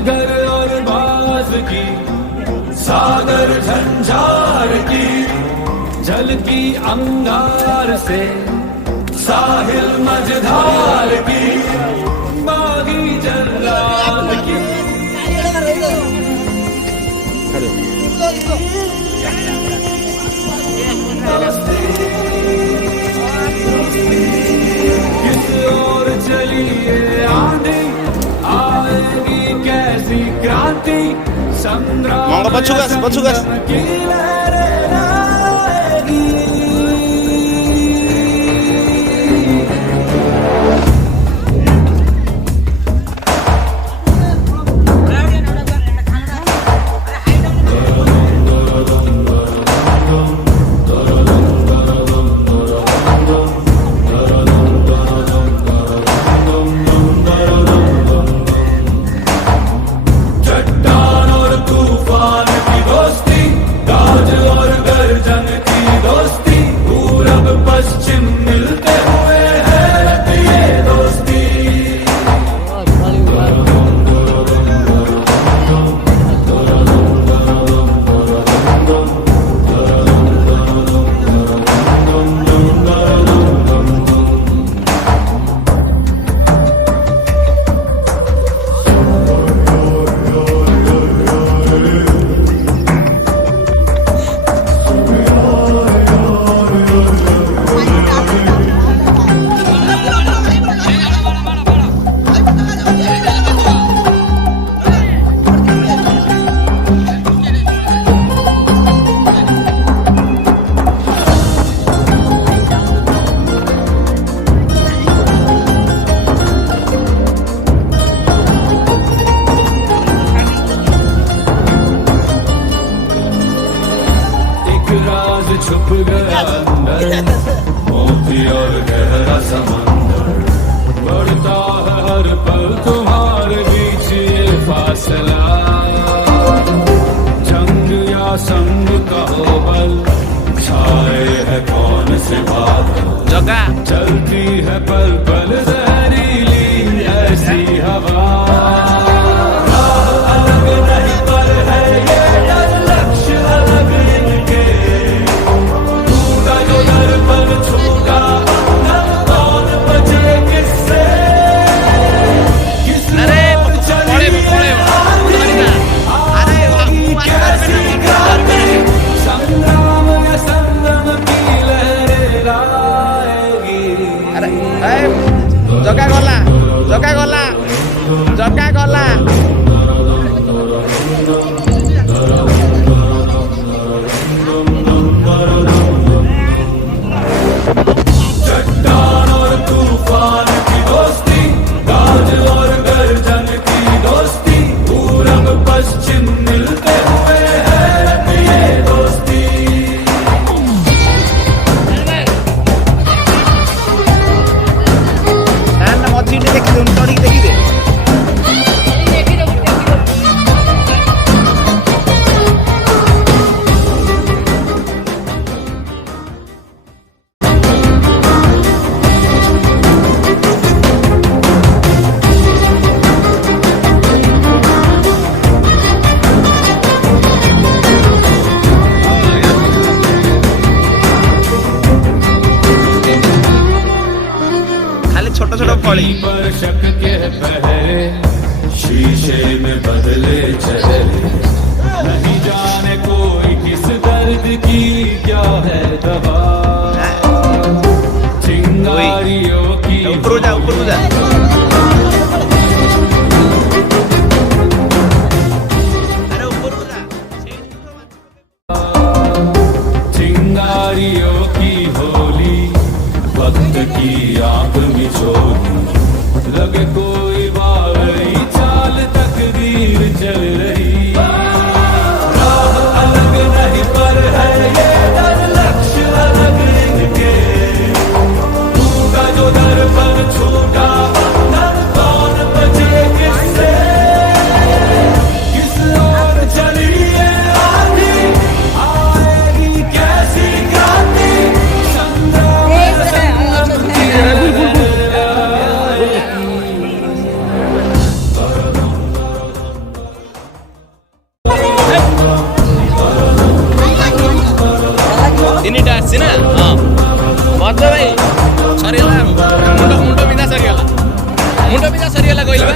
अजगर और बाज की, सागर झंझार की, जल की अंगार से साहिल मझधार की, बागी जल्लाद की। किस ओर चलिए आंधी, आएगी कैसी क्रांति, संग्राम की लहरें लाएगी। छुप गया अंदर, मोती और गहरा समंदर, बढ़ता है हर पल तुम्हारे बीच ये फासला। जंग या संग का हो बल, छाए है कौन से बादल, चलती है पल पल जहरीली ऐसी हवा। अलग नहीं पर है ये लक्ष्य अलग इनके, जगा गला जगा गला जगा गला। चट्टान और तूफान की दोस्ती, गाज और गर्जन की दोस्ती, पूरब पश्चिम मिलते हुए है ये दोस्ती। देखिए छोटा छोटा फली पर शक के पहरे, शीशे में बदले चेहरे, नहीं जाने कोई किस दर्द की क्या है दवा। चिंगारियों की ऊपर जा चिंगारियों की होली, वक्त की आंख मिचोली, लगे कोई बावरी चाल तकदीर चल रही। ନମିତା ସରିଗଲା କହିଲ